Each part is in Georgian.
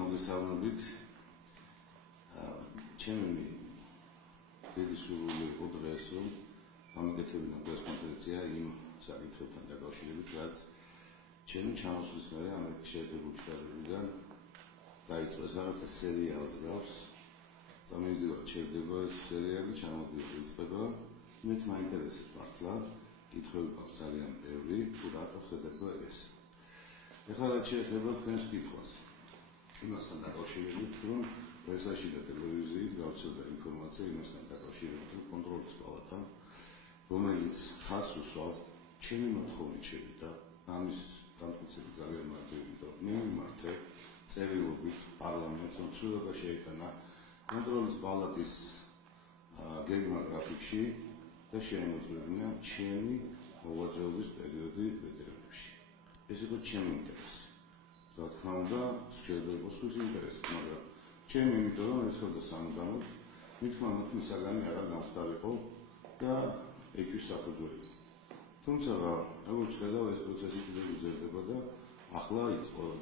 მოგესალმებით. ჩემი დიდი სურვილი იყო დღეს, რომ გამიგეთებინა პრესკონფერენცია იმ საკითხებთან დაკავშირებით, რაც ჩემი ჩამოსვლის მერე ამერიკის შეერთებული შტატებიდან დაიწყო ეს რაღაცა სერიალს გავს. წამოვიდივარ, ჩერდება ეს სერიალი, ჩამოვიდივარ, იწყება. მეც მაინტერესებს მართლა, კითხვები მაქვს ძალიან ბევრი, თუ რატო ხდება ეს. ეხლა რაც შეეხება თქვენს კითხვას. იმასთან დაკავშირებით, რომ პრესაში და ტელევიზიით გავრცელდა ინფორმაცია იმასთან დაკავშირებით, რომ კონტროლის პალატამ, რომელიც ხაზს უსვამს, ჩემი მოთხოვნით შევიდა, ამის დამტკიცება ძალიან მარტივია, იმიტომ რომ მე მიმართე წერილობით პარლამენტს, რომ ცვლილება შეიტანა კონტროლის პალატის გეგმა გრაფიკში და შეემოწმებინა ჩემი მოღვაწეობის პერიოდი ვეტერანებში. ეს იყო ჩემი ინტერესი. რა თქმა უნდა, შეიძლება იყოს სხვის ინტერესიც, მაგრამ ჩემი იმიტომ რომ ერთხელ და სამუდამოდ მithმა საგანი აღარ გამხდარიყო და ეჭვის საფუძველი. თუმცა, როგორც ხედავ, ეს პროცესი კიდევ იზრდება და ახლა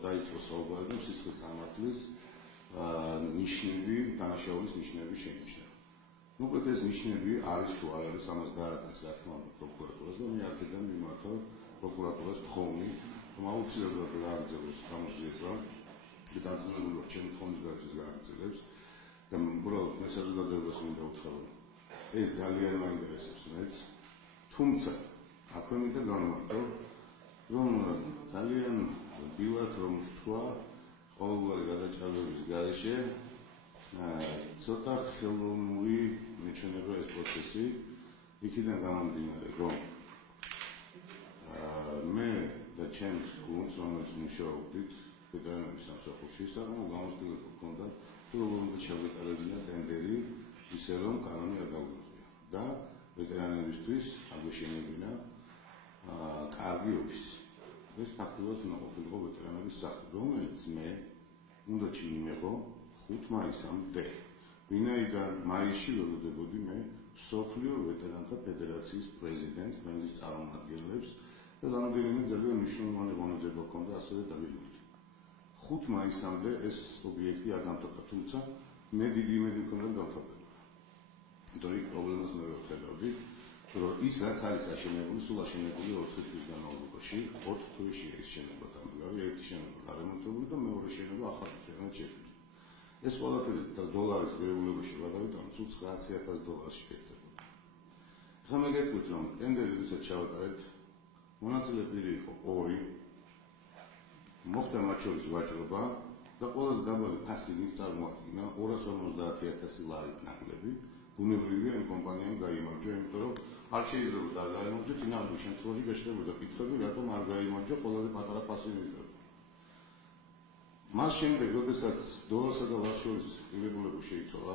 დაიწყო საუბარი სიცხის სამართლის ნიშნები, დანაშაულის ნიშნები შეიმჩნევა. მოკლედ ეს ნიშნები არის თუ არ არის, ამას დაადნეს რა თქმა უნდა პროკურატურას და მე აქედან მიმართავ პროკურატურას თხოვნით, რომ აუცილებლად გააგრძელოს გამოძიება და დარწმუნებული ვარ, ჩემი თხოვნით გარშეს გააგრძელებს და უბრალოდ მე საზოგადოებას მინდა უთხრა, რომ ეს ძალიან მაინტერესებს მეც, თუმცა აქვე მინდა განვმარტო, რომ ძალიან რბილად რომ ვთქვა, ყოველგვარი გადაჭრილების გარეშე ცოტა ხელოვნური მიჩნევა ეს პროცესი, იქიდან გამომდინარე, რომ მე და ჩემს გუნდს, რომელიც მუშაობდით ვეტერანების სამსახურში, საკმაოდ გამოცდილება ჰქონდა, რომ უნდა ჩავეტარებინა ტენდერი, ისე რომ კანონი არ დაუღია და ვეტერანებისთვის აგვეშენებინა კარგი ოფისი. ეს ფაქტობრივად უნდა ყოფილიყო ვეტერანების სახლი, რომელიც მე უნდა ჩიმიმეღო 5 მაისამდე. ვინაიდან მაისში ველოდებოდი მე მსოფლიო ვეტერანთა ფედერაციის პრეზიდენტს, რომელიც წარმომადგენლებს და რამდენიმე ძალიან მნიშვნელოვანი ღონისძიება ჰქონდა ასევე დაგეგმილი. 5 მაისამდე ეს ობიექტი არ დამთავრდა, თუმცა მე დიდი იმედი მქონდა დამთავრდება. იმიტომ რომ პრობლემას მე ვხედავდი, რომ ის რაც არის აშენებული, სულ აშენებული 4 თვის განმავლობაში, 4 თვეში ეს შენობა დამდგარი, ერთი შენობა გარემონტებული და მეორე შენობა ახალი შენობა შექმნილი. ეს ყველაფერი დოლარის ღირებულებაში გადავიტანო, სულ $900,000 ხდებოდა. ახლა მე გეტყვით, რომ ტენდერი როდესაც ჩავატარეთ, მონაწილე პირი იყო 2, მოხდა მათ შორის ვაჭრობა და ყველაზე დაბალი ფასი მის წარმოადგინა 250,000 ლარით ნაკლები. ბუნებრივია იმ კომპანიამ გაიმარჯვა, იმიტომ რომ არ შეიძლება არ გაიმარჯვა, წინააღმდეგ შემთხვევაში გაჩნდებოდა კითხვები, რატომ არ გაიმარჯვა, ყველაზე პატარა ფასი მისდოდა. მას შემდეგ, როდესაც დოლარსა და ლარს შორის ღირებულება შეიცვალა,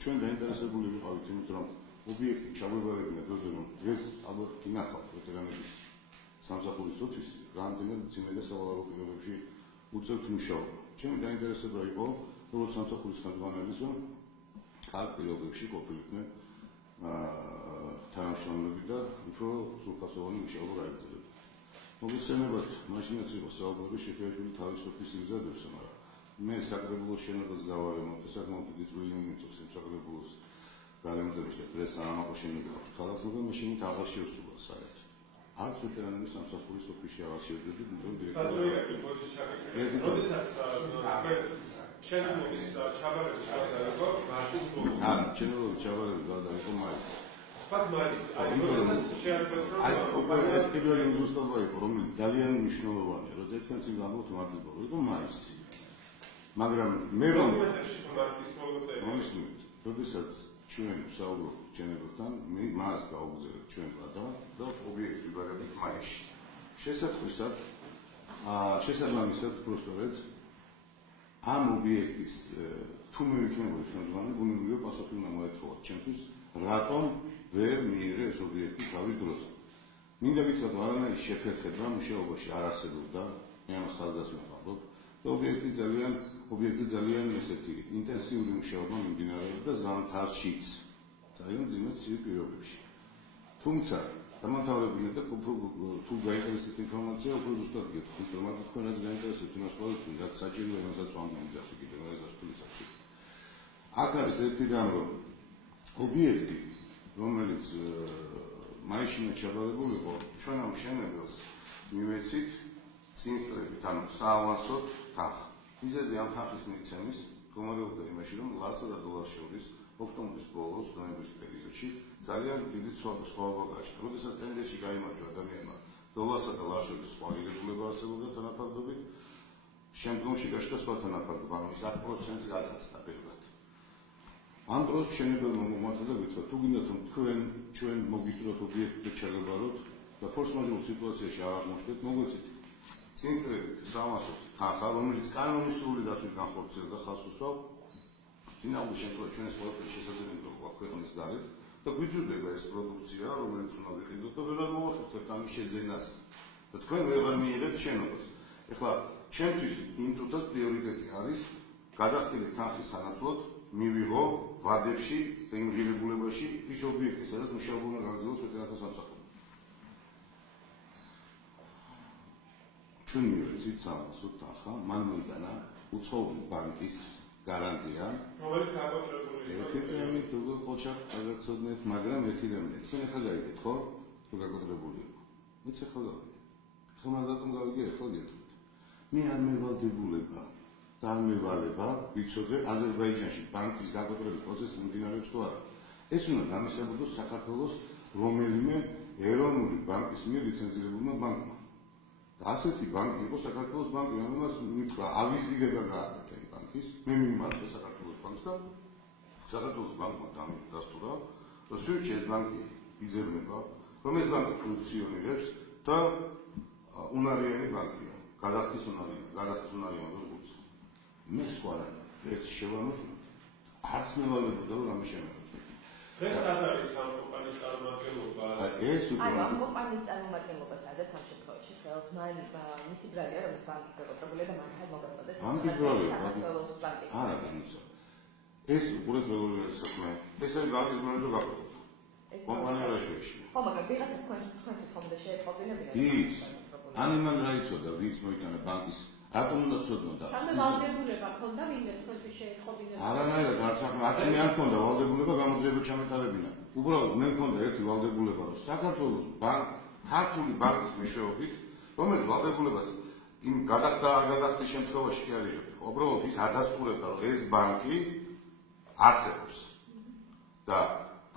ჩვენ დაინტერესებული ვიყავით იმით, რომ ობიექტი ჩაგვეբარებინა დროზე, რომ დღეს ალბათ გინახავთ ვეტერანების სამსახურის ოფისი, რამდენად მძიმე და სავალალო პირობებში უწევთ მუშაობა. ჩემი დაინტერესება იყო, როგორც სამსახურის ხელმძღვანელის, რომ კარგ პირობებში ყოფილიყვნენ თანამშრომლები და უფრო სრულფასოვანი მუშაობა გაეგრძელებოდა. მოგეხსენებათ, მაშინაც იყო საუბარი შეფიაშვილი თავის ოფისი იზადებს, მაგრამ მე საკრებულოს შენობას გავარემონტე, საკმაოდ დიდი წვლილი მიმიწევს იმ საკრებულოს გარემონტებაში და დღეს საამაყო შენობა აქვს ქალაქს, მაგრამ მე შენით აღარ შევსულა საერთოდ. არც ვეტერანების სამსახურის ოფისში აღარ შევდები, იმიტომ რომ დირექტორი შენობის ჩაბარების გადაიღო მარტის ბოლოს. შენობის ჩაბარების გადაიღო მაისში. ეს პირველი უზუსტობა იყო, რომელიც ძალიან მნიშვნელოვანია, რომ თქვენ წინ გამოვთ მარტის ბოლოს, იყო მაისი. მაგრამ მე რომ მომისმენთ, როდესაც ჩვენ ვსაუბრობთ ჩემებთან, მას გავუგზავნებთ ჩვენ პატარა და ობიექტს ვიბარებით მაისში. შესაბამისად, პროფესორად, ამ ობიექტის თუ მე ვიქნებოდი ხელმძღვანელი, ბუნებრივია პასუხი უნდა მოეთხოვათ ჩემთვის, რატომ ვერ მიიღე ეს ობიექტი თავის დროზე. მინდა გითხრათ, არანაირი შეფერხება მუშაობაში არ არსებობდა, მე ამას ხალხასმით ვამბობ, და ობიექტზე ძალიან ესეთი ინტენსიური მუშაობა მიმდინარეობდა ზამთარშიც, ძალიან მძიმე ცივ პირობებში. თუმცა დამთავრებული და თუ გაინტერესებთ ინფორმაცია, უფრო ზუსტად გეტყვით, რომ თქვენ რაც გაინტერესებთ, იმას ყოველთვის რაც საჭიროა, იმასაც ვამბობთ კიდე, რასაც თუ საჭირო. აქ არის ერთი რამ, რომ ობიექტი, რომელიც მაისშია ჩაბარებული იყო, ჩვენ ამ შემებელს მივეცით წინსწრებით, ანუ საავანსოდ თანხა. მიზეზი ამ თანხის მიცემის მდგომარეობდა იმაში, რომ ლარსა და დოლარს შორის ოქტომბრის ბოლოს, ნოემბრის პერიოდში ძალიან დიდი სხვაობა გაჩნდა. როდესაც ტენდენსი გაიმარჯვა ადამიანმა დოლარსა და ლარს შორის სხვა ირეგულირება არსებობდა თანაფარდობით, შემდგომში გაჩნდა სხვა თანაფარდობა, ამის 10%-ს გადაცდა ბევრად. ამ დროს მშენებელმა მომართებებით, თუ გინდათ რომ ჩვენ მოგისურვოთ ობიექტზე ჩაგაბაროთ და ფორს-მაჟორულ სიტუაციაში არ აღმოჩნდეთ, მოგვეცით წინსწრებით საავანსოდ თანხა, რომელიც კანონის სრული დაცვით განხორციელდა და ხაზს უსვავ ფინალურ შემთხვევაში ჩვენ ეს ყველაფერი შესაძლებელი გვაქვს ქვეყნის გარეთ და გვიძურდება ეს პროდუქცია, რომელიც უნდა ვიყიდოთ და ვეღარ მოვახერხებთ ამის შეძენას და თქვენ ვეღარ მიიღებთ შენობას. ეხლა ჩემთვის იმ წუთას პრიორიტეტი არის გადახდილი თანხის სანაცვლოდ მივიღო ვადებში და იმ ღირებულებაში ის ობიექტი, სადაც მუშაობა უნდა გაგრძელოს ვეტერანთა სამსახური. ჩვენ მივეცით საავანსოდ თანხა, მან მოიტანა უცხოური ბანკის გარანტია, რომელიც გაკონტროლებული იყო. ერთი წამით როგორ ხოჩარ გადაცოდნეთ, მაგრამ ერთი რამე. თქვენ ახლა გაიგეთ, ხო? თუ გაკონტროლებული იყო. მეც ახლა გავიგე. ახლა მან რატომ გავიგე, ახლა გეტყვით. მე არ მევალდებულება და არ მევალება ვიცოდე აზერბაიჯანში ბანკის გაკონტროლების პროცესი მიმდინარეობს თუ არა. ეს უნდა გამისაბოდოს საქართველოს რომელიმე ეროვნული ბანკის მიერ ლიცენზირებულმა ბანკმა. და ასეთი ბანკი იყო საქართველოს ბანკი, რომელმაც მითხრა ავიზირება გააკეთა იმ ბანკის, მე მიმართა საქართველოს ბანკს და საქართველოს ბანკმა დასტურა, რომ სიუჩი ეს ბანკი იძებნება, რომ ეს ბანკი ფუნქციონირებს და უნარიანი ბანკია, გადახდის უნარიან როგორც. მე სხვა ვერც შევამოწმე, არც მევალებოდა რომ ამის შემოწმე. ეს არის ამ კომპანიის წარმომადგენლობა. ეს უკვე ამ კომპანიის წარმომადგენლობა სადაც ამ შემთხვევაში ხელს მან მისი ბრალია რომ ეს ბანკი გაკონტროლებული და მან მოგაწოდეს ბანკის ბრალია საქართველოს ბანკის არა განსა ეს უყურეთ როგორი არის საქმე ეს არის ბანკის ბრალია გაკონტროლება კომპანია რაშუაში ხო მაგრამ ვიღაცას თქვენ თვითონ შეეწყობინებია ის ან იმან რა იცოდა ვინც მოიტანა ბანკის რატომ უნდა ცოდნოდა ამ ვალდებულება ქონდა ვინმე თქვენ შეეწყობინებია არანაირად არც მე არ მქონდა ვალდებულება გამოძიება ჩამეტარებინა უბრალოდ მე მქონდა ერთი ვალდებულება რომ საქართველოს ქართული ბანკის მეშვეობით რომელიც ვალდებულებას იმ გადახდა არ გადახდის შემთხვევაში კი არ იღებდა უბრალოდ ის ადასტურებდა რომ ეს ბანკი არსებობს და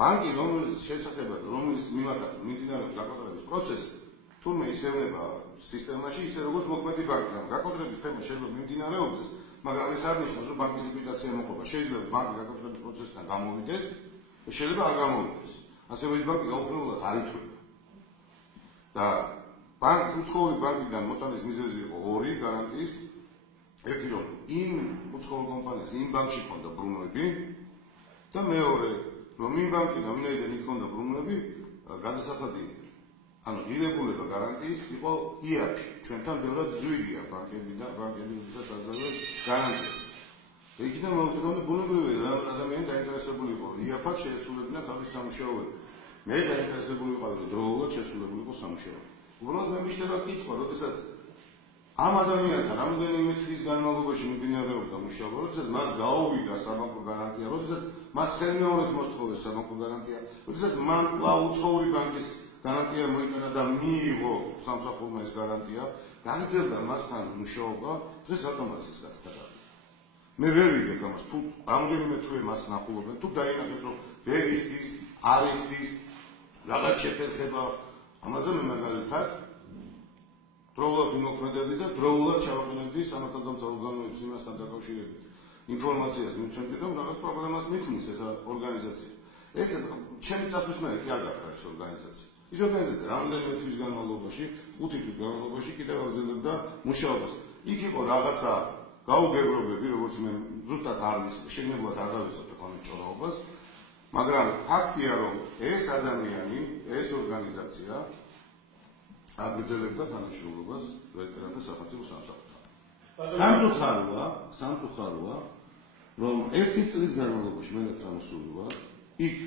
ბანკი რომელიც შესაძლებელი რომელიც მიმართავს მიმდინარეობს გაკონტროლების პროცესი თურმე ისევნება სისტემაში ისე როგორც მოქმედი ბანკი ამ გაკონტროლების ფერმა შეიძლება მიმდინარეობდეს მაგრამ ეს არ ნიშნავს რომ ბანკის ლიკვიდაცია მოხდება შეიძლება ბანკი გაკონტროლების პროცესიდან გამოვიდეს და შეიძლება არ გამოვიდეს ასევე ეს ბანკი გაუქმებულად არ ითვლება და ბანკის უცხოური ბანკიდან მოტანის მიზეზი იყო ორი გარანტიის ერთი რომ იმ უცხოურ კომპანიას იმ ბანკში ქონდა ბრუნვები და მეორე რომ იმ ბანკიდან ვინაიდან იქონდა ბრუნვები გადასახადი ანუ ღირებულება გარანტიის იყო იაფი ჩვენთან ბევრად ზვიგია ბანკები ვისაც აძლევენ გარანტიას და იქიდან მოვიდა ბუნებრივია ადამიანი დაინტერესებული იყო იაფად შეესრულებინა თავის სამუშაოები მე დაინტერესებული ვიყავი რომ დროულად შესრულებულიყო სამუშაოები უბრალოდ მე მიშდება კითხვა, როდესაც ამ ადამიანთან რამდენიმე თვის განმავლობაში მიმდინარეობდა მუშაობა, როდესაც მას გაუვიდა საბანკო გარანტია, როდესაც მას ხელმეორედ მოსთხოვეს საბანკო გარანტია, როდესაც მან კვლავ უცხოური ბანკის გარანტია მოიტანა და მიიღო სამსახურმა ეს გარანტია, გაგრძელდა მასთან მუშაობა, დღეს რატომ არის ეს გაცდა? მე ვერ ვიგებ ამას, თუ რამდენიმე თვე მას ნახულობენ, თუ დაინახეს რომ ვერ იხდის, არ იხდის, რაღაც შეფერხება ამაზე მე მაგალითად დროულად ვიმოქმედები და დროულად ჩავაყენებდი სამართალდამცავ ორგანოებს იმასთან დაკავშირებით ინფორმაციას მივცემდი რომ რაღაც პრობლემას მithnis ეს ორგანიზაცია ეს ჩემი წასვლის მერე კი არ გაქრა ეს ორგანიზაცია ის ორგანიზაცია რამდენიმე თვის განმავლობაში 5 თვის განმავლობაში კიდევ აგრძელებდა მუშაობას იქ იყო რაღაცა გაუგებრობები როგორც მე ზუსტად არ ვიცი შეგნებულად არ დავიცავ ხოლმე ჭორაობას მაგრამ ფაქტია რომ ეს ადამიანი ეს ორგანიზაცია აგრძელებდა თანამშრომლობას ვეტერანთა სახელმწიფო სამსახურთან. სამწუხაროა, რომ ერთი წლის განმავლობაში მე რაც ამოსული ვარ, იქ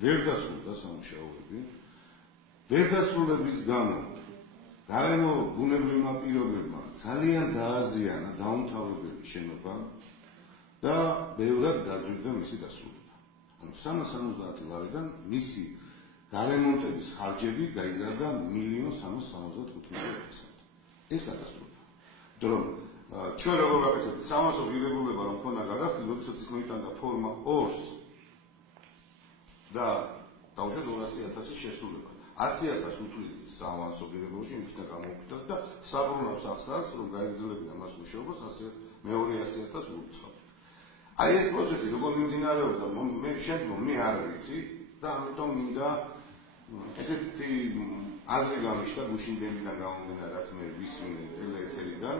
ვერ დასრულდა სამუშაოები. ვერ დასრულების გამო გარემო ბუნებრივმა პირობებმა ძალიან დააზიანა დაუმთავრებელი შენობა და ბევრად გაძვირდა მისი დასრულება. ანუ 370 ლარიდან მისი გარემონტების ხარჯები გაიზარდა 1,375,000-ად. ეს გადასტურდა. იმიტომ რომ ჩვენ როგორ ვაკეთებთ სამასო ღირებულება რომ ქონა გადახდით, როდესაც ის მოიტანდა ფორმა 2-ს და დავუშვათ 200,000-ის შესრულება. 100,000 უთვლით სამასო ღირებულებაში, იმისთან გამოვხდათ და საბრუნავს ახსარს, რომ გაეგრძელებინა მას მუშაობას 200,000 ურცხავთ. აი ეს პროცესი როგორ მიმდინარეობდა, მე არ ვიცი და ამიტომ მინდა ესეთი აზრი გამიშთა გუშინდელიდან გამომდინარე, რაც მე ვისმინე ტელეეთერიდან,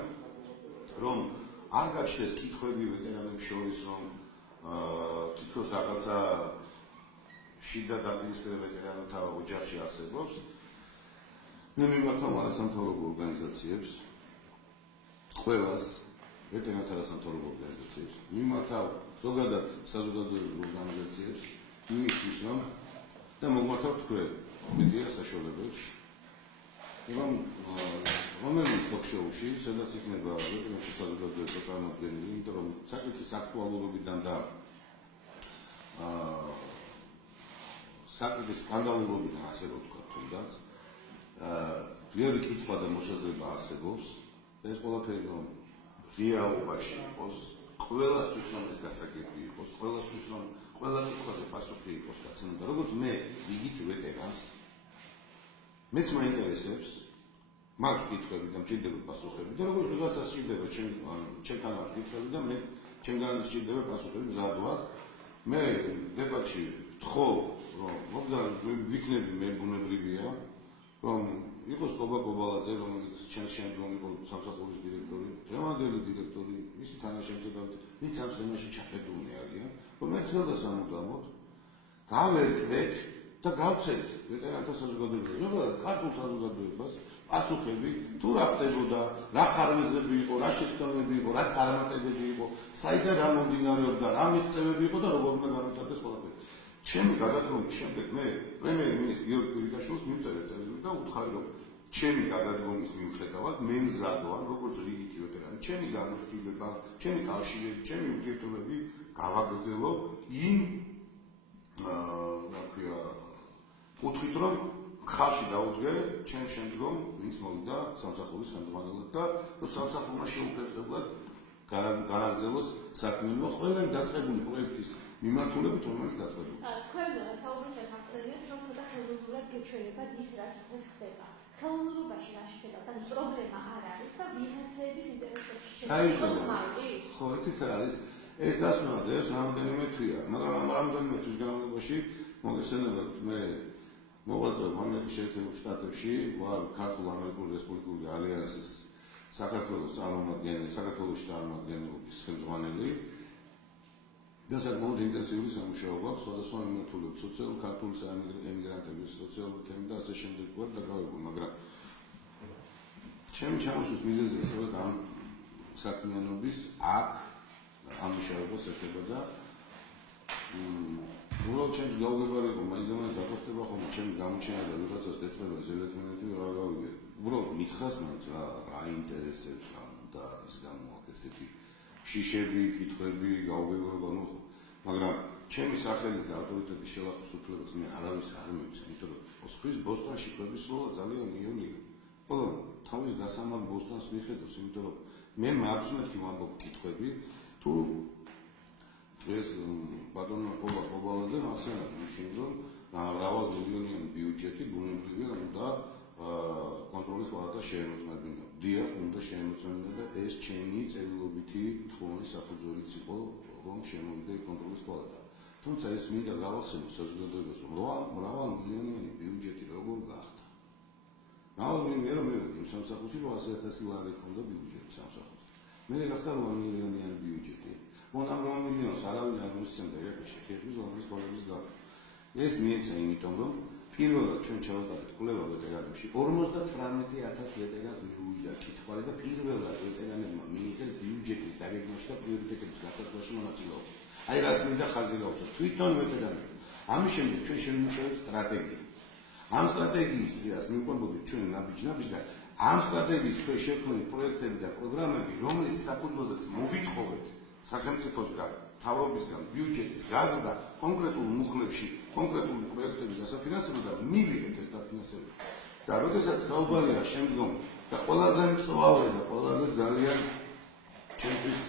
რომ არ გაჩნდეს კითხვები ვეტერანებს შორის, რომ თითქოს რაღაცა შიდა დაპირისპირება ვეტერანთა ოჯახში არსებობს. მე მიმართავ არასამთავრობო ორგანიზაციებს, ყველას ვეტერანთა არასამთავრობო ორგანიზაციებს, მიმართავ ზოგადად საზოგადოებრივ ორგანიზაციებს, იმისთვის რომ და მოგმართავ თქვენ მედია საშუალებებს, რომ რომელი ტოქ-შოუში, სადაც იქნება ვეტერანთა საზოგადოება წარმოდგენილი, იმიტომ რომ საკითხის აქტუალურობიდან და საკითხის სკანდალურობიდან ასე რომ ვთქვათ, თუნდაც ბევრი კითხვა და მოსაზრება არსებობს და ეს ყველაფერი რომ რეალობაში იყოს, ყველასთვის რომ ეს გასაგები იყოს, ყველასთვის რომ ყველა კითხვაზე პასუხი იყოს გაცემული. როგორც მე იგივე ვეტერანს მეც მაინტერესებს მაქვს კითხვები და მჭირდება პასუხები და როგორც ვიღაცას სჭირდება ჩემთან აქვს კითხვები და მე ჩემგან სჭირდება პასუხები მზად ვარ. მე დებატში ვთხოვ რომ ვიქნები მე ბუნებრივია რომ იყოს კობა კობალაძე, რომელიც ჩემს შემდგომ იყო სამსახურის დირექტორი, დღევანდელი დირექტორი, მისი თანაშემწედავი, ვინც ამ თემაში ჩახედულნი არიან, რომ ერთხელ და სამუდამოდ გავერკვეთ და გავცეთ ვეტერანთა საზოგადოებას, ზოგადად ქართულ საზოგადოებას პასუხები, თუ რა ხდებოდა, რა ხარვეზები იყო, რა შეცდომები იყო, რა წარმატებები იყო, საიდან რა მომდინარეობდა, რა მიღწევები იყო და როგორ უნდა განვითარდეს ყველაფერი. ჩემი გადადგომის შემდეგ მე პრემიერ-მინისტრ გიორგი კვირიკაშვილს მივწერე წერილი და უთხარი რომ ჩემი გადადგომის მიუხედავად მე მზად ვარ როგორც რიგითი ვეტერანი, ჩემი განმარტება, ჩემი კავშირები, ჩემი ურთიერთობები გავაგრძელო იმ რა ქვია კუთხით რომ ხალხში დაუდგე ჩემ შემდგომ ვინც მოვიდა სამსახურის ხელმძღვანელად და რომ სამსახურმა შეუფერხებლად განაგრძელოს საქმიანობა ყველა დაწყებული პროექტის მიმართულებით რომელიც დაწყებული. თქვენ საუბრობთ ახსენეთ რომ ცოტა ხელოვნურად გეჩვენებათ ის რაც დღეს ხდება. ხელოვნურობაში რა შეხედავთ? ანუ პრობლემა არ არის და ვიღაცების ინტერესებში შეხედავს. ხო, იცით რა არის? ეს დასკვნა და ეს რამდენიმე თვია, მაგრამ რამდენიმე თვის განმავლობაში მოგესალმებით მე მოვაწვევ ამერიკის შეერთებულ შტატებში ვარ ქართულ-ამერიკული რესპუბლიკური ალიანსის საქართველოს წარმომადგენლობის ხელმძღვანელი და საკმაოდ ინტენსიური სამუშაო გვაქვს სხვადასხვა მიმართულებით, სოციალურ ქართული ემიგრანტების, სოციალური თემი და ასე შემდეგ ვარ დაკავებული, მაგრამ ჩემი ჩამოსვლის მიზეზია სწორედ ამ საქმიანობის აქ ამ მუშაობას ეხება და უბრალოდ ჩემს გაუგებარი იყო, მაინც და მაინც აკეთება ხოლმე ჩემი გამოჩენა და ვიღაცას ეწება ელექტრონიკი არ გავიგე. უბრალოდ მითხრას მაინც რა აინტერესებს რა და ის გამოაქვს ესეთი შიშები, კითხვები, გაუგებრობა, მაგრამ ჩემი სახელის და ავტორიტეტის შელახვის უფლებას მე არავის არ მივცემ, იმიტომ რომ მოსკოვის ბოსტონში ყვების სროლა ძალიან იოლია. ყველა თავის გასამართ ბოსტონს მიხედავს, იმიტომ რომ მე მაქვს მეთქი ვამბობ კითხვები, თუ დღეს ბატონო კობალაძე ახსენა გუშინ რომ მრავალ მილიონიანი ბიუჯეტი ბუნებრივია უნდა კონტროლის პალატას შეემოწმებინა. დიახ, უნდა შეემოწმებინა და ეს ჩემი წერილობითი კითხვების საფუძველიც იყო, რომ შემოვიდა კონტროლის პალატა. თუმცა ეს მინდა გავახსენო საზოგადოებას, რომ მრავალ მილიონიანი ბიუჯეტი როგორ გახდა. მრავალ მილიონი მივედი სამსახურში 800,000 ლარი ქონდა ბიუჯეტი სამსახურში. მე გახდა 8 მილიონიანი ბიუჯეტი. ამ 8 მილიონს არავინ არ მოსცემდა ეკაში ხეების ლამის პოლების გა. ეს მიეცა იმიტომ რომ პირველად ჩვენ ჩავატარეთ კვლევა ვეტერანებში 58,000 ვეტერანს მიუვიდა კითხვარი და პირველად ვეტერანებმა მიიღეს ბიუჯეტის დაგეგმაში და პრიორიტეტების გაწესებაში მონაწილეობა. აი რას მინდა ხაზი გავუსვა თვითონ ვეტერანები. ამის შემდეგ ჩვენ შევიმუშავეთ სტრატეგია. ამ სტრატეგიის სიას მივყვებოდით ჩვენ ნაბიჯ და ამ სტრატეგიის ქვეშ შექმნილი პროექტები და პროგრამები, რომელიც საფუძველზეც მოვითხოვეთ სახელმწიფოსგან, მთავრობისგან ბიუჯეტის გაზრდა კონკრეტულ მუხლებში, კონკრეტულ პროექტების დასაფინანსებლად და მივიღეთ ეს დაფინანსება. და როდესაც საუბარია შემდგომ და ყველაზე მწვავე და ყველაზე ძალიან ჩემთვის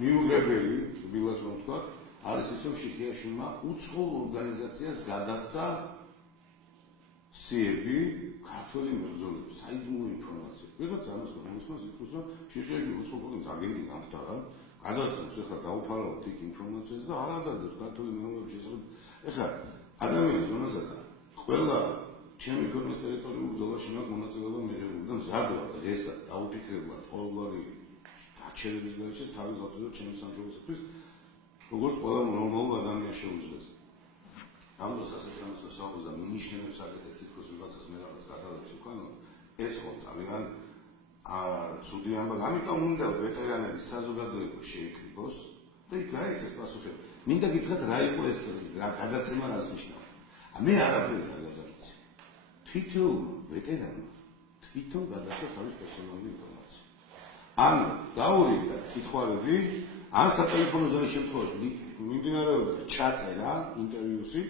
მიუღებელი, რბილად რომ ვთქვა, არის ის, რომ შიხიაშვილმა უცხოურ ორგანიზაციას გადასცა სიები ქართველი მებრძოლების საიდუმლო ინფორმაცია. ვიღაცა ამას მომისმას ითქოს, რომ შიხიაშვილი უცხოურ ორგანიზაციის აგენტი გამხდარა, გადასცემს ახლა დაუფარავად იქ ინფორმაციას და არ ადარდებს ქართველი მეომრების შესახებ. ეხლა ადამიანს რომელსაც ყველა ჩემი ქვეყნის ტერიტორიულ ბრძოლაში მაქვს მონაწილეობა მიღებული და მზად ვარ დღესაც დაუფიქრებლად ყოველგვარი გაჩერების გარეშე თავი გავწევ ჩემი სამშობლოსთვის, როგორც ყველა ნორმალურ ადამიანს შეუძლეს. ამ დროს ასეთ რამეს საუბრობ და მინიშნებს აგეთებ თითქოს ვიღაცას მე რაღაც გადავეცი უკან, ეს ხო ძალიან ცუდი ამბავი. ამიტომ უნდა ვეტერანების საზოგადოება შეეკრიბოს და იქ გაეცეს პასუხები. მინდა გითხრათ რა იყო ეს რა გადაცემა რას ნიშნავს. მე არაფერი არ გადავიცი. თვითონ ვეტერანმა თვითონ გადასცა თავის პერსონალური ინფორმაცია. ან დაურიგდა კითხვები, ან სატელეფონო ზონის შემთხვევაში მიმდინარეობდა ჩაწერა ინტერვიუსი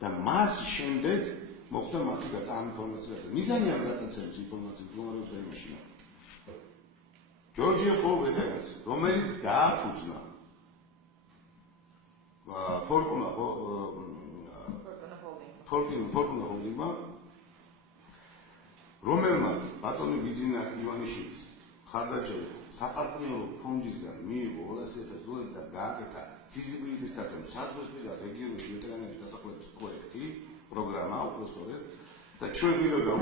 და მას შემდეგ მოხდა მათი ამ ინფორმაცია და მიზანი არ გადაცემს ინფორმაციას მდგომარეობს და იმაშინა. ჯორჯია ხო ვეტერანს, რომელიც დააფუძნა ფორტუნა ჰოლდინგმა, რომელმაც ბატონი ბიძინა ივანიშვილის ხარდაჭერით საპარტნიორო ფონდისგან მიიღო 200,000 დოლარი და გააკეთა ფიზიბილიტის სტატიამ საზღვისპირა რეგიონებში ვეტერანების დასახლების პროექტი, პროგრამა უпроსორეთ და ჩვენ ვინოდა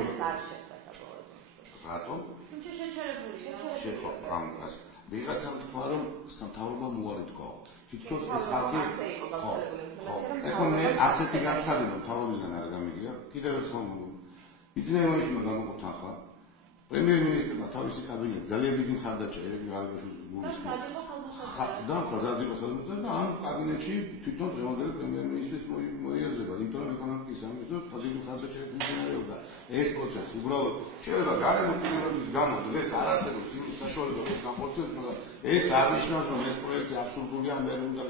რატომ? შეხო ამას ვიღაცამ თქვა რომ სამთავრობამ უარი თქვათ. თითქოს ეს ხალხი ხო. ეხლა მე ასეთი განცხადება მთავრობისგან არ გამიგია. კიდევ ერთხელ ბიძინა ივანიშვილმა გამოყო თანხა. პრემიერ-მინისტრმა თავისი კაბინეტი ძალიან დიდი მხარდაჭერა გალიბაშვილის გულისხმობ. და ხაზარდება ხელმისაწვდომი და ამ კაბინეტში თვითონ დღევანდელი პრემიერ-მინისტრიც მოიაზრება, იმიტომ რომ ეკონომიკის სამინისტროს დიდი მხარდაჭერა მიმდინარეობდა. ეს პროცესი უბრალოდ შეიძლება გარემო პირობების გამო დღეს არ არსებობს იმის საშუალება, რომ განხორციელდეს, მაგრამ ეს არ ნიშნავს, რომ ეს პროექტი აბსურდულია, მე უნდა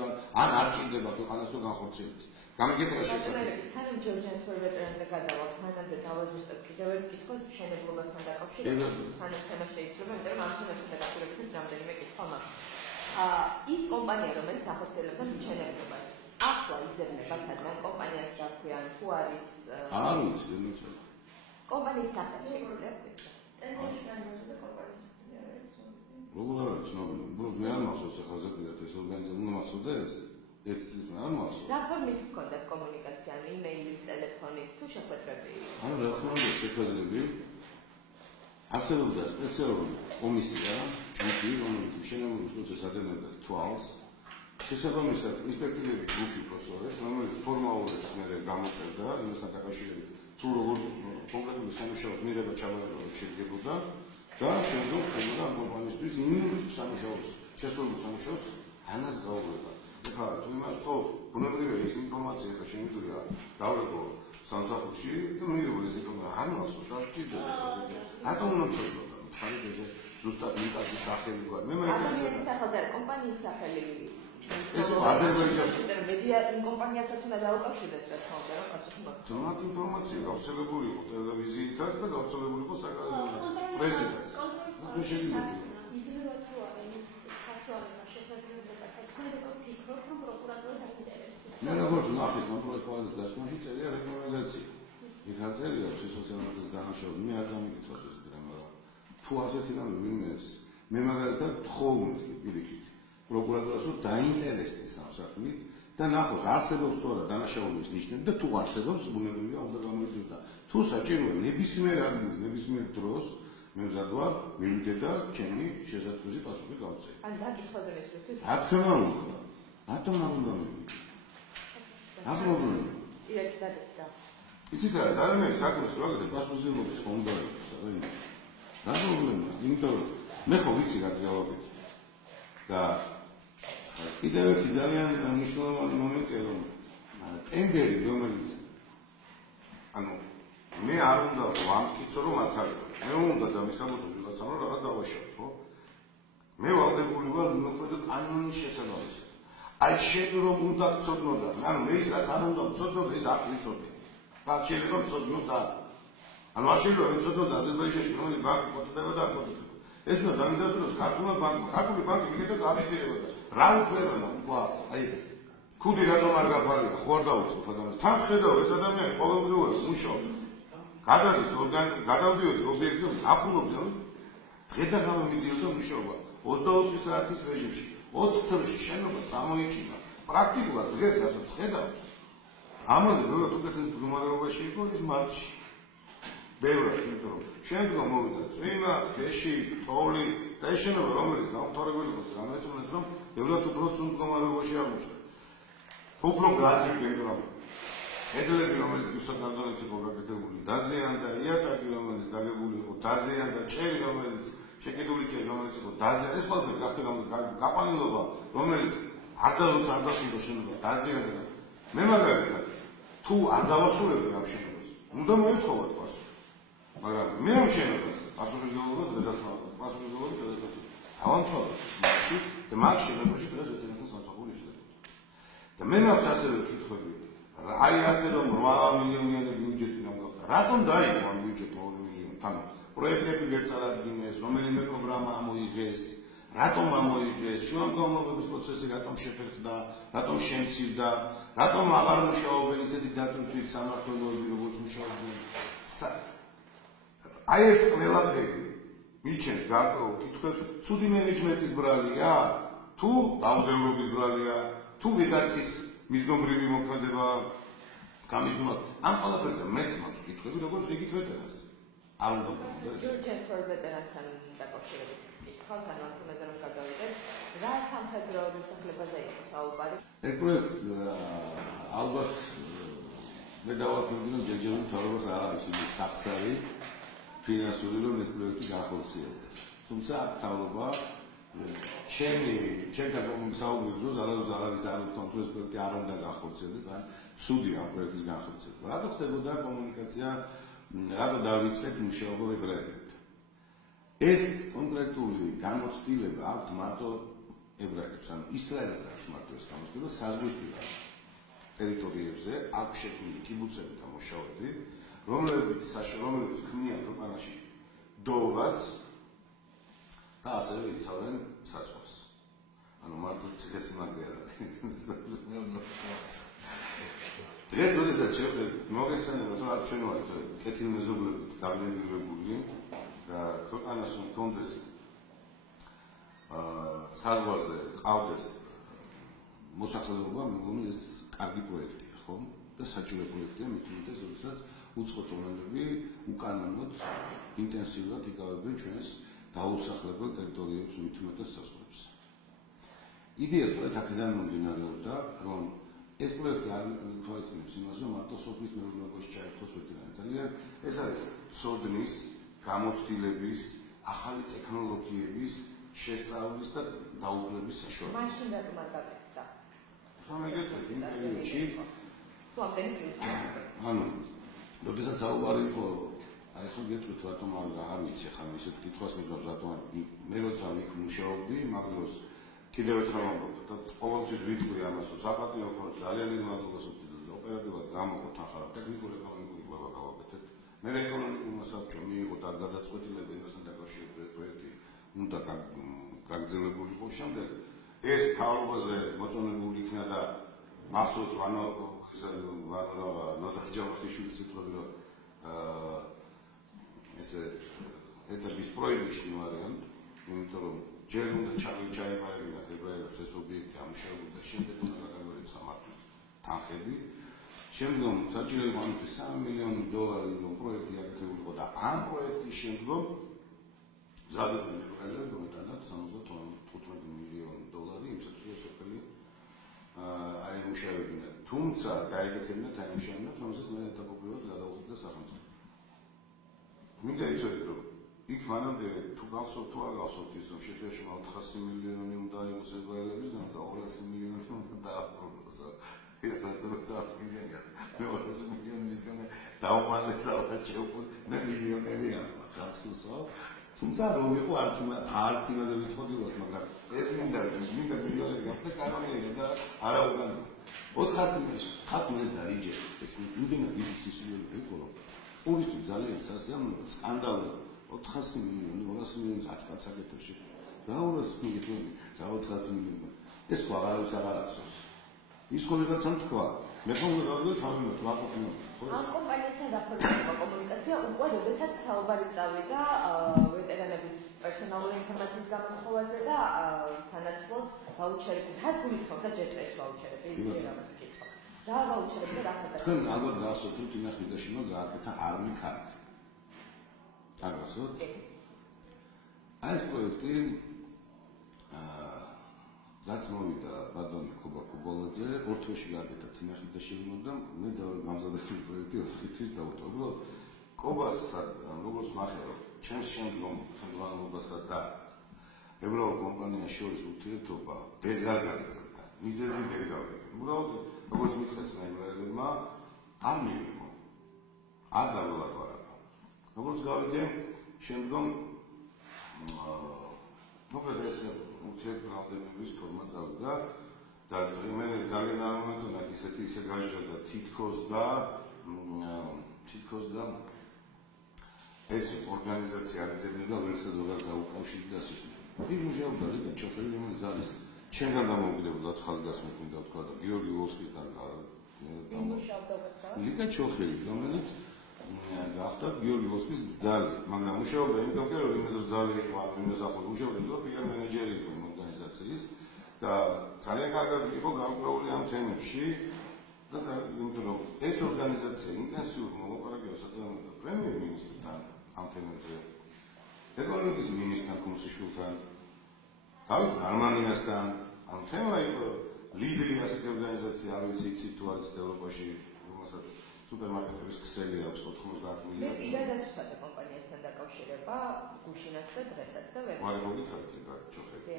ან არ ჭირდება ქვეყანას რომ განხორციელდეს. გამიგეტრა შესაძლებელი. სანამ ჯორჯიანს ვეტერანზე გადავართ, მანამდე დავაზუსტებ კიდევ ერთ კითხვას მშენებლობასთან დაკავშირებით. სანამ თემა შეიძლება, იმიტომ რომ ამ თემასთან დაკავშირებით რამდენიმე კითხვა მაქვს. ის კომპანია, რომელიც ახორციელებდა მშენებლობას, ახლა იძებნება სადმე კომპანიას გაქვიან, თუ არის არ ვიცი, δεν ξέρω. კომპანიის სახე შეიძლება ვიცი. როგორ არის ცნობილი? მე არ მახსოვს ახლა ზოგადად ეს ორგანიზაცია უნდა მახსოვდეს? ერთი წლის წინ არ მახსოვს. რა ფორმით გქონდათ კომუნიკაცია, იმეილით, ტელეფონით, თუ შეხვედრები? ანუ რა თქმა უნდა შეხვედრები არსებობდა სპეციალური კომისია, ჯგუფი, რომელიც მშენებლობის პროცესს ადევნებდა თვალს. შესაბამისად, ინსპექტორები ჯგუფი პროფესორები, რომელიც ფორმალურად მე გამოწერდა, იმასთან დაკავშირებით, თუ როგორ კონკრეტული სამუშაოს მიღება ჩაბარება შედგებოდა და შემდგომ ხდებოდა ამ კომპანიისთვის იმ სამუშაოს, შესრულებულ სამუშაოს ანაზღაურება. ეხლა თუ იმას ხო, ბუნებრივია ეს ინფორმაცია ხა შემიძლია დავიღო სამსახურში და მიიღო ეს ინფორმაცია არ მახსოვს და ჭირდება ხო. რატომ უნდა მწოდოთ? თქვით ესე ზუსტად ინტაცის სახელი გვარ. მე მაინტერესებს სახელზე კომპანიის სახელი. ეს აზერბაიჯანში. მედია იმ კომპანიასაც უნდა დაუკავშირდეს რა თქმა უნდა, რომ პასუხი მოხდეს. თუმცა ინფორმაცია გავრცელებული იყო ტელევიზიითაც და გავრცელებული იყო პრესითაც. მე შეიძლება იძლევა თუ არა ის საშუალება შესაძლებლობა თქვენებო ფიქრობთ რომ პროკურატურა დაინტერესდება. მე როგორც ნახეთ კონტროლის პალატის დასკვნაში წერია რეკომენდაცია. იქ არ წერია შესაძლებლობის დანაშაული. მე არ გამიგითხავს ეს დრამა რა. თუ ასეთი რამე ვინმეს მე მაგალითად თხოვმით პირიქით პროკურატურას რომ დაინტერესდეს ამ საქმით და ნახოს არსებობს თუ არა დანაშაულის ნიშნები და თუ არსებობს ბუნებრივია უნდა გამოიწვიოს და თუ საჭიროა ნებისმიერ ადგილს ნებისმიერ დროს მე მზად ვარ მივიდე და ჩემი შესაძლებელი პასუხი გავწევ. ან რა კითხვაზე მესვისთვის? რა თქმა უნდა. რატომ არ უნდა მივიდე? რა პრობლემაა? და იცით რა ძალიან საქმეს რო აგეთ პასუხისმგებლობის ხომ უნდა იყოს რა იმის. რა პრობლემაა? იმიტომ რომ მე ხო ვიცი რაც გავაკეთე. და კიდევ ერთი ძალიან მნიშვნელოვანი მომენტია რომ ტენდერი რომელიც ანუ მე არ უნდა ვამტკიცო რომ მართალია. მე უნდა და მისამართოს ვიღაცამ რომ რაღაც დავაშავო, ხო? მე ვალდებული ვარ ნოხოდო კანონის შესაბამისად. აი შენ რომ უნდა გწოდნოდა, ანუ მე ის რაც არ უნდა გწოდნოდა, ის არ ვიცოდი. შეიძლება გწოდნოდა. ანუ არ შეიძლება ვიცოდნოდა აზერბაიჯანში რომელი ბანკი კოტდება და არ კოტდება. ეს უნდა დამიდასტუროს ქართული ბანკი მიგეთებს აღიძირებას და რა უფლება თქვა, აი ქუდი რატომ არ გაფარია, ხო არ დაუწყებ ადამიანს. თან ხედავ ეს ადამიანი ყოველდღიურად მუშაობს. გადადის გადავდიოდი ობიექტზე, ახულობდი, რომ დღე და ღამე მიდიოდა მუშაობა 24 საათის რეჟიმში. 4 თვეში შენობა წამოიჭინა. პრაქტიკულად დღეს რასაც ხედავთ, ამაზე ბევრად უკეთეს მდგომარეობაში იყო ის მარტში. ბევრად, იმიტომ რომ შემდგომ მოვიდა წვიმა, ქეში, თოვლი და ეს შენობა, რომელიც დაუმთავრებელი იყო, გამეწონეთ, რომ ბევრად უფრო ცუდ მდგომარეობაში აღმოჩნდა. უფრო გააზრდა, იმიტომ რომ კედლები, რომელიც გასაგანდონით იყო გაკეთებული, დაზიანდა, იატაკი, რომელიც დაგებული იყო, დაზიანდა, ჭერი, რომელიც შეკიდული ჭერი, რომელიც იყო დაზიანდა, ეს ყველაფერი გახდა გაყვანილობა, რომელიც არ დასრულდა შენობა, დაზიანდა და მე მაგალითად თუ არ დავასრულებდი ამ შენობას, უნდა მოითხოვოთ პასუხი. მაგრამ მე ამ შენობას პასუხისმგებლობას დღესაც დავამთავრებ მაშინ და მაგ შენობაში დღეს ვეტერინართა სამსახური იჭდებოდა. და მე მაქვს ასევე კითხვები, აი ასე რომ 8 მილიონიანი ბიუჯეტი რომ გახდა, რატომ დაიგო ამ ბიუჯეტმა 2 მილიონი? თან პროექტები ვერ წარადგინეს, რომელიმე პროგრამა ამოიღეს, რატომ ამოიღეს, შუამდგომლობის პროცესი რატომ შეფერხდა, რატომ შემცირდა, რატომ აღარ მუშაობენ ისეთი დატვირთული სამმართველოები, როგორც მუშაობდნენ. აი ეს ყველაფერი მიჩენს გარკვეულ კითხვებს, ცუდი მენეჯმენტის ბრალია, თუ დაუდევრობის ბრალია, თუ ვიღაცის მიზნობრივი მოქმედება გამიზნულად. ამ ყველაფერზე მეც მაქვს კითხვები, როგორც რიგით ვეტერანს. არ უნდა გქონდეს. ჩვენს ვეტერანთან დაკავშირებით კითხავთ, ანუ ამ თემაზე რომ გადავიდეთ, რა სამხედრო დასახლებაზე იყო საუბარი? ეს პროექტი ალბათ მე დავაფიქრდი, რომ ჯერჯერობით მთავრობას არ აქვს იმის სახსარი ფინანსური, რომ ეს პროექტი განხორციელდეს. თუმცა მთავრობა ჩემთან საუბრის დროს არავის არ უთქვამს, რომ ეს პროექტი არ უნდა განხორციელდეს, ან ცუდი ამ პროექტის განხორციელება. რატო ხდებოდა კომუნიკაცია, რატო დავიწყეთ მუშაობა ებრაელებთან? ეს კონკრეტული გამოცდილება აქვს მარტო ებრაელებს, ანუ ისრაელს აქვს მარტო ეს გამოცდილება საზღვრისპირა ტერიტორიებზე, აქვს შექმნილი კიბუცები და მუშაობები, რომლებიც ქმნიან ქვეყანაში დოვაც და ასევე იცავენ საზღვარს. ანუ მარტო ციხესიმაგრე არ არის. დღეს როდესაც შევხედეთ, მოგეხსენებათ, რომ არ ჩვენ ვართ კეთილმეზობლებით დაბნელებული და ქვეყანას მქონდეს საზღვარზე ყავდეს მოსახლეობა, მე მგონი ეს კარგი პროექტია, ხო? და საჭირო პროექტია, მithumetes, როდესაც უცხო ტომენები უკანონოდ ინტენსიურად იკავებენ ჩვენს დაუსახლებელ ტერიტორიებს, მithumetes საზღვრებს. იდეა სწორედ აქედან მომდინარეობდა, რომ ეს პროექტი არ გვთავაზობს იმას, რომ მარტო სოფლის მეურნეობაში ჩაერთოს ვეტერანი. ძალიან ეს არის ცოდნის, გამოცდილების, ახალი ტექნოლოგიების შესწავლის და დაუფლების საშუალება. მაშინ რატომ არ გაკეთდა? სამეგრელოც იმ პერიოდში თუ ანუ როდესაც საუბარი იყო, აი ხო გეტყვით რატომ არ ვიცი ხა ისეთ კითხვას მიზნობს, რატომ მე როცა იქ მუშაობდი, მაგ დროს კიდევ ერთხელ ვამბობ და ყოველთვის ვიტყვი ამას, რომ საპატიო ფონდს ძალიან დიდი მადლობას ვუწევთ ოპერატიულად გამოყოთ ახლა ტექნიკური ეკონომიკური კვლევა გავაკეთეთ. მე ეკონომიკურმა საბჭომ მიიღო და გადაწყვეტილება იმასთან დაკავშირებით პროექტი უნდა გაგრძელებულიყო. შემდეგ ეს თავრობაზე მოწონებული იქნა და მახსოვს ნოდარჯავახიშვილის სიტყვები, რომ ესე ეტაპის პროექტში ვარიანტ, იმიტომ რომ ჯერ უნდა ჩაებარებინათ ებრაელებს ეს ობიექტი ამუშავებული და შემდეგ უნდა გადაგერიცხა მათთვის თანხები. შემდგომ საჭირო იყო ამისთვის $3 მილიონი, რომ პროექტი აკეთებულიყო და ამ პროექტის შემდგომ მზადდნენ ებრაელები მეტად $75 მილიონი იმისათვის, რომ სოფელი აემუშავებინათ. თუმცა გაეკეთებინათ აემუშავებინათ, რომელსაც მე ეტაპობრივად გადაუხადა სახელმწიფო. მინდა იცოდეთ, რომ იქ მანამდე თუ გახსოვთ თუ არ გახსოვთ ის, რომ შეხედულში 400 მილიონი უნდა იყოს ებრაელებისგან და 200 მილიონი უნდა დააბრუნოს. ეს რატომ წარგიგენია მე 200 მილიონი მისგან დაუმალესავდა შეუპოდ მე მილიონერია ხალხსო თუმცა რომ იყო არც იმაზე ვიტყოდიოს მაგრამ ეს მინდა მილიონერი გახდა კანონიერი და არა უგანო 400 მილიონი ხალხმა ეს დაიჯერა ეს იმდენად დიდი სისულელი იყო რომ პურისტი ძალიან სასიამოვნო სკანდალური 400 მილიონი 200 მილიონი აკაც აკეთებში რა 200 მილიონი რა 400 მილიონი ეს ხო აღარავის აღარ ახსოვს ის ხო ვიღაცამ თქვა მე ხომ გავიგე თავი ვაკופინო ხო ამ კომპანიასთან გაფორმება კომუნიკაცია უკვე როდესაც საუბარი წავიდა ვეტერანების პერსონალური ინფორმაციის გამოთხოვაზე და სანაცვლოდ ვაუჩერების რაც გულისხმობდა ჯერ ეს ვაუჩერები ის ამას იკითხა რა ვაუჩერები და რა ხდება თქვენ ალბათ გასწრებით ინახიდაში რომ გააკეთა არმი კარტი არ გასწრებით აი ეს პროექტი რაც მოვიდა ბატონი კუბა კუბოლაძე ორ თვეში გააკეთა თინახიდაში მაგრამ მე გამზადებული პროექტი 4 თვის დავუტოვო კუბას როგორც ნახერო ჩემს შემდგომ ხელმძღვანელობასა და ევროპულ კომპანიას შორის ურთიერთობა ვეღარ გაგრძელდა მიზეზი ვერ გავიგე უბრალოდ როგორც მითხრეს მემორელებმა არ მივიღო არ დავლაპარაკა როგორც გავიგე შემდგომ მოკლედ ეს ურთიერთბრალდებების ფორმა წავიდა და მე ძალიან არ მომეწონა ისე გაჟღერდა თითქოს და ეს ორგანიზაცია არ ეძებნება ვერსად როგორ დაუკავშირდა სისტემა ის მუშაობდა ლიკა ჩოხელი რომელიც არის ჩვენგან დამოუკიდებლად ხალხგასმით მინდა ვთქვა და გიორგი ვოლსკისგან ლიკა ჩოხელი რომელიც გახდა გიორგი ვოლსკის ძალი მაგრამ მუშაობდა იმიტომ რომ იმას ძალი იყო იმას ახლა მუშაობდა რომ პიარ მენეჯერი იყო იმ ორგანიზაციის და ძალიან კარგად იყო გარკვეული ამ თემებში და იმიტომ რომ ეს ორგანიზაცია ინტენსიურ მოლაპარაკებებს აწარმოებდა პრემიერ-მინისტრთან ამ თემებზე ეკონომიკის მინისტრთან კუმსიშვილთან დავით გერმანიასთან ამ თემა იყო ლიდერი ასეთი ორგანიზაცია არ ვიცი იცით თუ არის ევროპაში რომელსაც სუპერმარკეტების ქსელი აქვს 90 მილიონი. მე პირადად ვსადა კომპანიასთან დაკავშირება გუშინაც და დღესაც და ვერ. მაგრამ მოგითხრათ ეკა ჩოხელი.